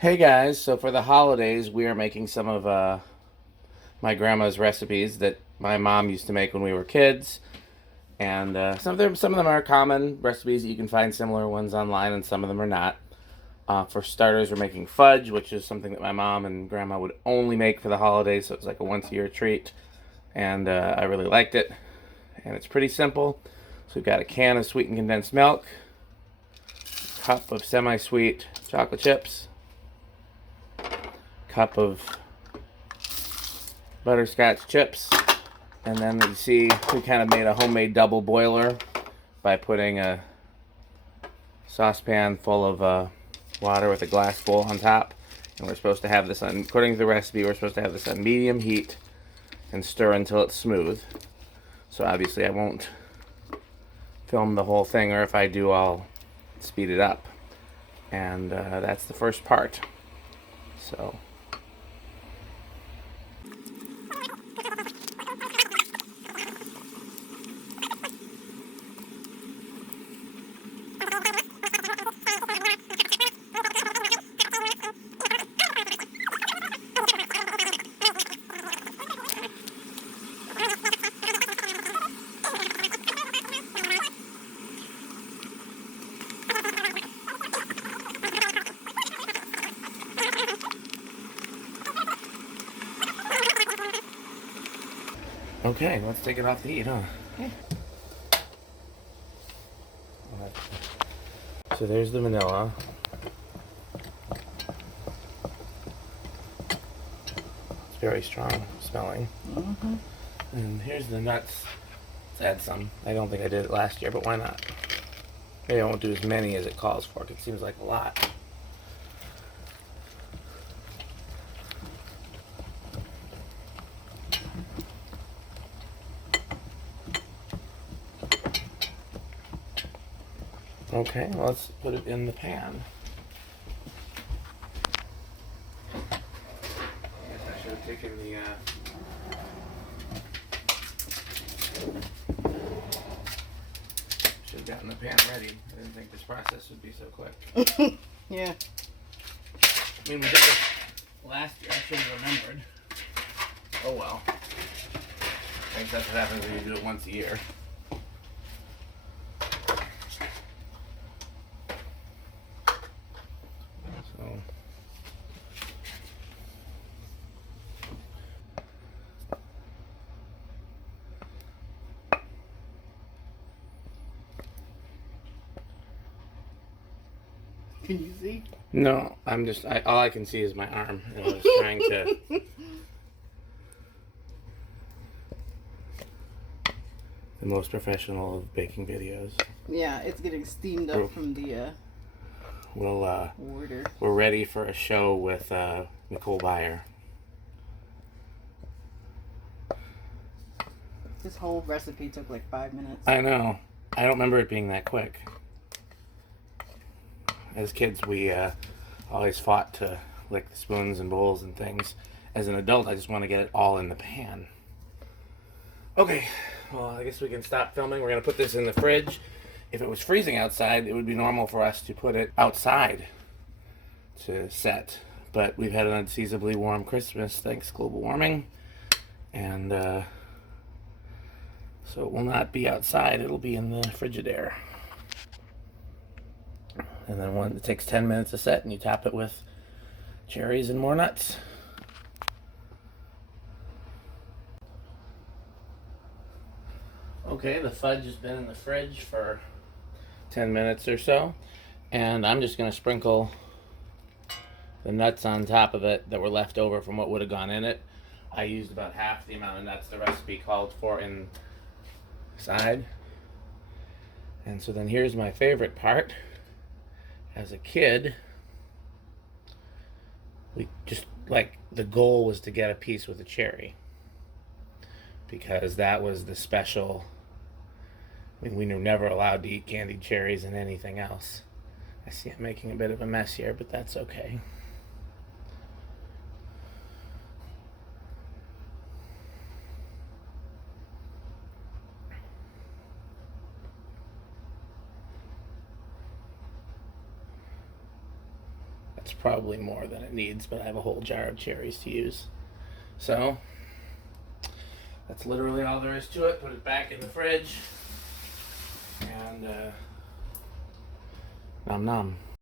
Hey guys, so for the holidays, we are making some of my grandma's recipes that my mom used to make when we were kids, and some of them are common recipes that you can find similar ones online, and some of them are not. For starters, we're making fudge, which is something that my mom and grandma would only make for the holidays, so it's like a once-a-year treat, and I really liked it, and it's pretty simple. So we've got a can of sweetened condensed milk, cup of semi-sweet chocolate chips, cup of butterscotch chips, and then you see we kind of made a homemade double boiler by putting a saucepan full of water with a glass bowl on top, and we're supposed to have this on, according to the recipe, we're supposed to have this on medium heat and stir until it's smooth. So obviously I won't film the whole thing, or if I do I'll speed it up, and that's the first part. So okay, let's take it off the heat, huh? Okay. So there's the vanilla. It's very strong smelling. Mm-hmm. And here's the nuts. Let's add some. I don't think I did it last year, but why not? Maybe I won't do as many as it calls for, because it seems like a lot. Okay, well, let's put it in the pan. I guess I should have taken the should have gotten the pan ready. I didn't think this process would be so quick. Yeah. I mean, we did this last year. I should have remembered. Oh well. I guess that's what happens when you do it once a year. So. Can you see? No, I'm just, all I can see is my arm. And I was trying to. The most professional of baking videos. Yeah, it's getting steamed up from the We'll, water. we're ready for a show with Nicole Byer. This whole recipe took like 5 minutes. I know. I don't remember it being that quick. As kids, we always fought to lick the spoons and bowls and things. As an adult, I just want to get it all in the pan. Okay, well, I guess we can stop filming. We're going to put this in the fridge. If it was freezing outside, it would be normal for us to put it outside to set. But we've had an unseasonably warm Christmas, thanks global warming. And so it will not be outside. It'll be in the Frigidaire. And then it takes 10 minutes to set, and you top it with cherries and more nuts. Okay, the fudge has been in the fridge for 10 minutes or so, and I'm just going to sprinkle the nuts on top of it that were left over from what would have gone in it. I used about half the amount of nuts the recipe called for inside. And so then here's my favorite part. As a kid, we just, like, the goal was to get a piece with a cherry, because that was the special. I mean, we were never allowed to eat candied cherries and anything else. I see I'm making a bit of a mess here, but that's okay. It's probably more than it needs, but I have a whole jar of cherries to use. So, that's literally all there is to it. Put it back in the fridge. And, nom nom.